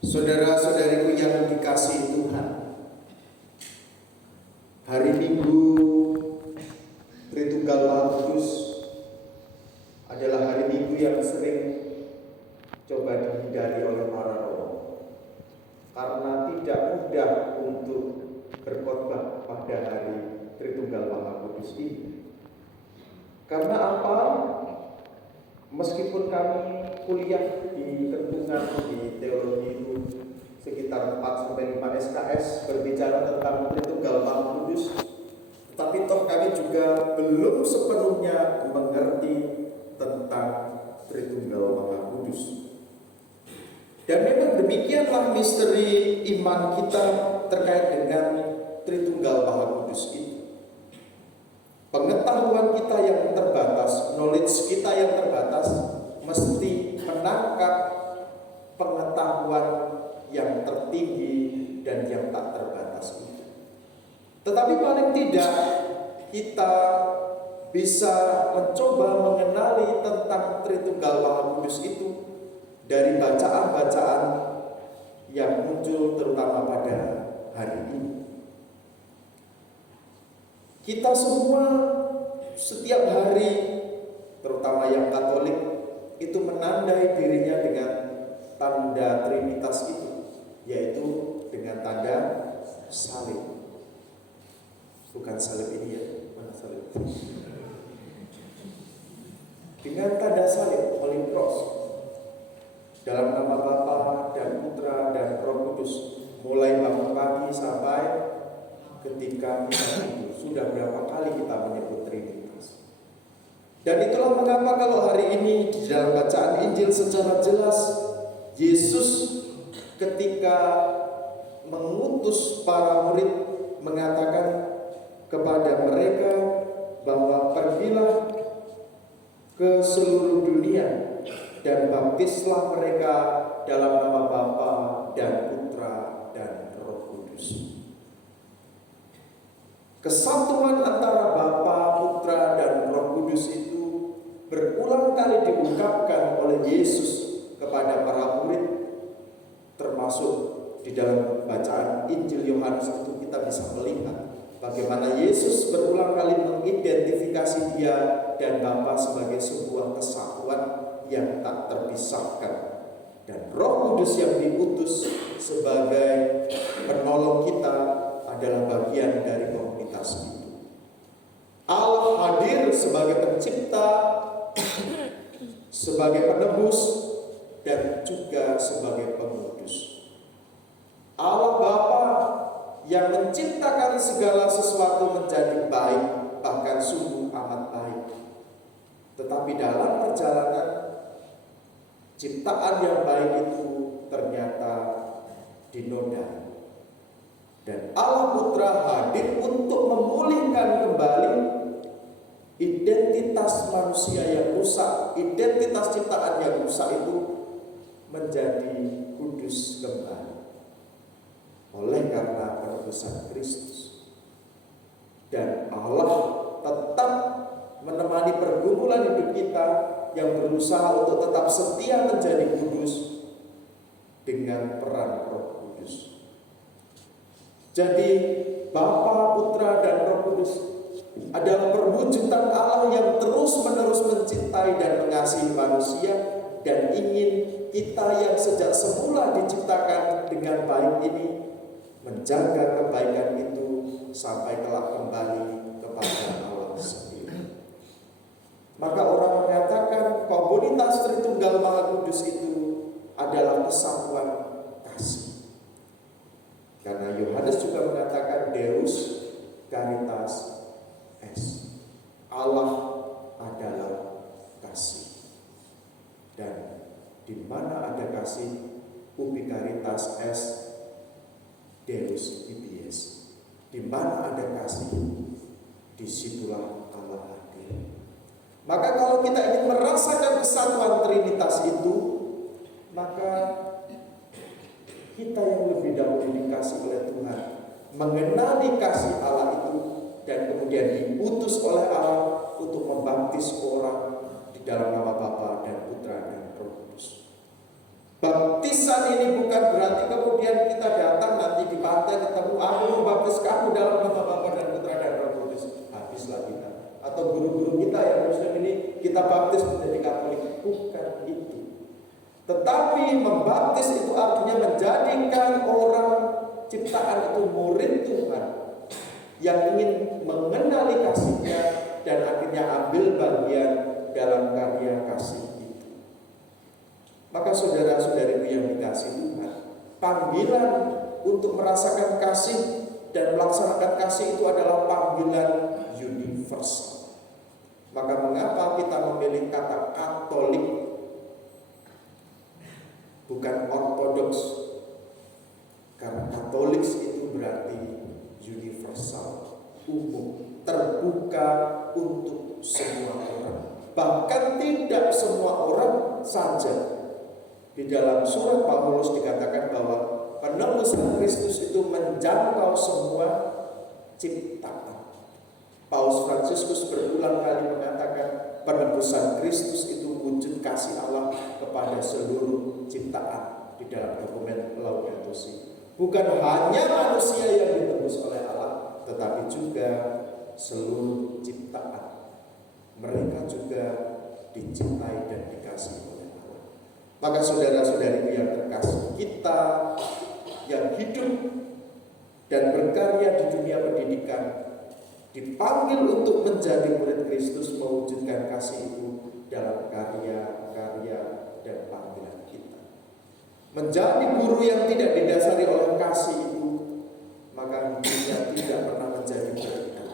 Saudara-saudariku yang dikasihi Tuhan, hari Minggu Tritunggal Maha Kudus adalah hari Minggu yang sering coba dihindari oleh para roh, karena tidak mudah untuk berkhotbah pada hari Tritunggal Maha Kudus ini. Karena apa? Meskipun kami kuliah di Kentungan di teologi itu sekitar 4-5 SKS berbicara tentang Tritunggal Maha Kudus, tetapi toh kami juga belum sepenuhnya mengerti tentang Tritunggal Maha Kudus. Dan memang demikianlah misteri iman kita terkait dengan Tritunggal Maha Kudus itu. Pengetahuan kita yang terbatas, knowledge kita yang terbatas, mesti menangkap pengetahuan yang tertinggi dan yang tak terbatas itu. Tetapi paling tidak kita bisa mencoba mengenali tentang Tritunggal Maha Kudus itu dari bacaan-bacaan yang muncul terutama pada hari ini. Kita semua setiap hari, terutama yang Katolik, itu menandai dirinya dengan tanda Trinitas itu, yaitu dengan tanda salib. Bukan salib ini ya, mana salib? Dengan tanda salib, Holy Cross. Dalam nama Bapa dan Putra dan Roh Kudus, mulai bangun pagi sampai ketika kita tidur. Sudah berapa kali kita menyebut Trinitas. Dan itulah mengapa kalau hari ini di dalam bacaan Injil secara jelas Yesus ketika mengutus para murid mengatakan kepada mereka bahwa pergilah ke seluruh dunia dan baptislah mereka dalam nama Bapa dan Putra dan Roh Kudus. Kesatuan antara Bapa, Putra, dan Roh Kudus itu berulang kali diungkapkan oleh Yesus kepada para murid, termasuk di dalam bacaan Injil Yohanes itu kita bisa melihat bagaimana Yesus berulang kali mengidentifikasi Dia dan Bapa sebagai sebuah kesatuan yang tak terpisahkan, dan Roh Kudus yang diutus sebagai penolong kita adalah bagian dari komunitas itu. Allah hadir sebagai pencipta, sebagai penebus, dan juga sebagai pengudus. Allah Bapa yang menciptakan segala sesuatu menjadi baik, bahkan sungguh amat baik. Tetapi dalam perjalanan ciptaan yang baik itu ternyata dinodai. Dan Allah Putra hadir untuk memulihkan kembali identitas manusia yang rusak, identitas ciptaan yang rusak itu menjadi kudus kembali oleh karena penebusan Kristus. Dan Allah tetap menemani pergumulan hidup kita yang berusaha untuk tetap setia menjadi kudus dengan peran Roh Kudus. Jadi Bapa, Putra, dan Roh Kudus adalah perwujudan Allah yang terus-menerus mencintai dan mengasihi manusia dan ingin kita yang sejak semula diciptakan dengan baik ini menjaga kebaikan itu sampai kelak kembali kepada Allah sendiri. Maka orang mengatakan komunitas Tritunggal Maha Kudus itu adalah kesatuan kasih. Karena Yohanes juga mengatakan Deus Caritas Est. Allah adalah kasih. Dan di mana ada kasih, ubi caritas est, Deus ibies. Di mana ada kasih, disitulah Allah hadir. Maka kalau kita ingin merasakan kesatuan Trinitas itu, maka kita yang lebih dahulu dikasih oleh Tuhan, mengenali kasih Allah itu, dan kemudian diutus oleh Allah untuk membaptis orang di dalam nama Bapa dan Putra dan Roh Kudus. Baptisan ini bukan berarti kemudian kita datang nanti di pantai ketemu, aku membaptis kamu dalam nama Bapa dan Putra dan Roh Kudus. Habislah kita. Atau guru-guru kita yang Muslim ini kita baptis menjadi Katolik. Bukan itu. Tetapi membaptis itu artinya menjadikan orang ciptaan itu murid Tuhan yang ingin mengenali kasih-Nya dan akhirnya ambil bagian dalam karya kasih itu. Maka saudara-saudariku yang dikasihi Tuhan, panggilan untuk merasakan kasih dan melaksanakan kasih itu adalah panggilan universal. Maka mengapa kita memilih kata Katolik bukan Ortodoks? Karena Katolik itu berarti universal, umum, terbuka untuk semua orang. Bahkan tidak semua orang saja. Di dalam surat Paulus dikatakan bahwa penebusan Kristus itu menjangkau semua ciptaan. Paus Fransiskus berulang kali mengatakan penebusan Kristus itu wujud kasih Allah kepada seluruh ciptaan di dalam dokumen Laudato Si. Bukan hanya manusia yang ditebus oleh Allah, tetapi juga seluruh ciptaan. Mereka juga dicintai dan dikasihi oleh Allah. Maka saudara-saudari yang terkasih, kita yang hidup dan berkarya di dunia pendidikan dipanggil untuk menjadi murid Kristus, mewujudkan kasih itu dalam karya-karya dan panggilan kita. Menjadi guru yang tidak didasari oleh kasih itu, maka hidupnya tidak pernah menjadi berkat.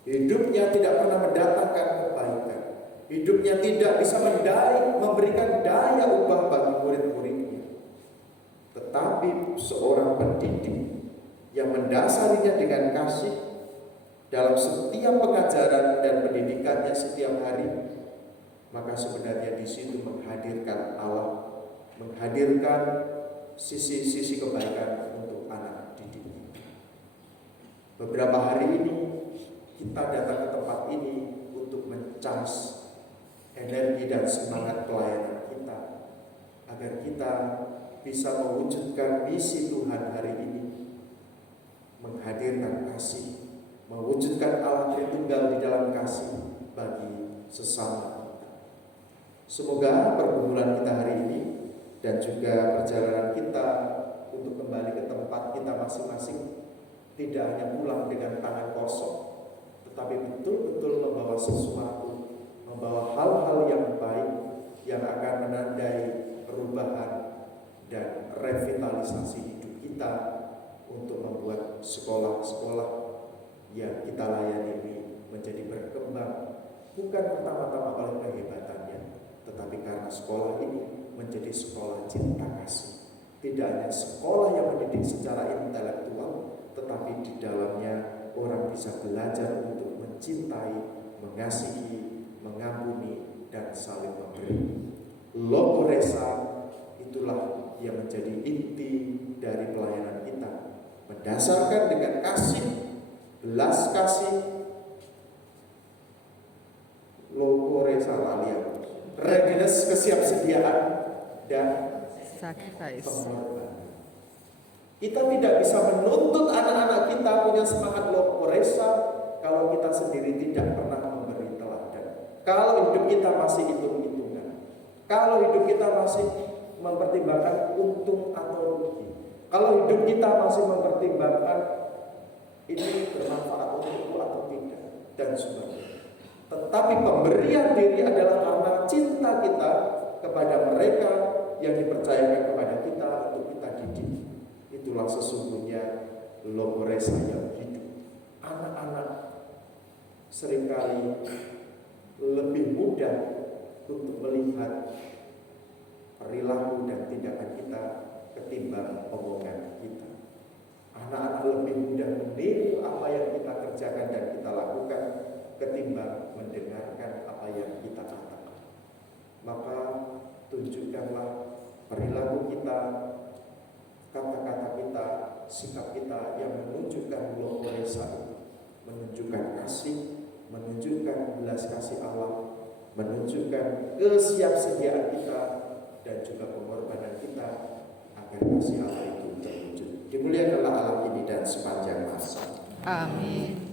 Hidupnya tidak pernah mendatangkan kebaikan. Hidupnya tidak bisa memberikan daya ubah bagi murid-muridnya. Tetapi seorang pendidik yang mendasarinya dengan kasih dalam setiap pengajaran dan pendidikannya setiap hari, maka sebenarnya di situ menghadirkan Allah, menghadirkan sisi-sisi kebaikan untuk anak didiknya. Beberapa hari ini kita datang ke tempat ini untuk mencas energi dan semangat pelayanan kita, agar kita bisa mewujudkan misi Tuhan hari ini, menghadirkan kasih, mewujudkan Allah Tritunggal di dalam kasih bagi sesama kita. Semoga pergumulan kita hari ini dan juga perjalanan kita untuk kembali ke tempat kita masing-masing tidak hanya pulang dengan tangan kosong, tetapi betul-betul membawa sesuatu, membawa hal-hal yang baik yang akan menandai perubahan dan revitalisasi hidup kita untuk membuat sekolah-sekolah yang kita layani ini menjadi berkembang, bukan pertama-tama oleh kehebatannya, tetapi karena sekolah ini menjadi sekolah cinta kasih. Tidak hanya sekolah yang mendidik secara intelektual, tetapi di dalamnya orang bisa belajar untuk mencintai, mengasihi, mengampuni, dan saling memberi. Logoresa itulah yang menjadi inti dari pelayanan kita, mendasarkan dengan kasih, belas kasih, logoresa lalia, readiness, kesiapsediaan, dan sacrifice. pengorbanan. Kita tidak bisa menuntut anak-anak kita punya semangat logoresa kalau kita sendiri tidak pernah memberi teladan. Kalau hidup kita masih hitung-hitungan, kalau hidup kita masih mempertimbangkan untung atau rugi, kalau hidup kita masih mempertimbangkan ini bermanfaat untukku atau tidak, dan sebagainya. Tetapi pemberian diri adalah karena cinta kita kepada mereka yang dipercayakan kepada kita untuk kita didik. Itulah sesungguhnya logoresa yang hidup. Anak-anak seringkali lebih mudah untuk melihat perilaku dan tindakan kita ketimbang omongan kita. Anak-anak lebih mudah meniru apa yang kita kerjakan dan kita lakukan ketimbang mendengarkan apa yang kita katakan. Maka tunjukkanlah perilaku kita, kata-kata kita, sikap kita yang menunjukkan logoresa itu, menunjukkan kasih, menunjukkan belas kasih Allah, menunjukkan kesiapsediaan kita dan juga pengorbanan kita agar kasih Allah itu terwujud. Dimuliakanlah Allah ini dan sepanjang masa. Amin.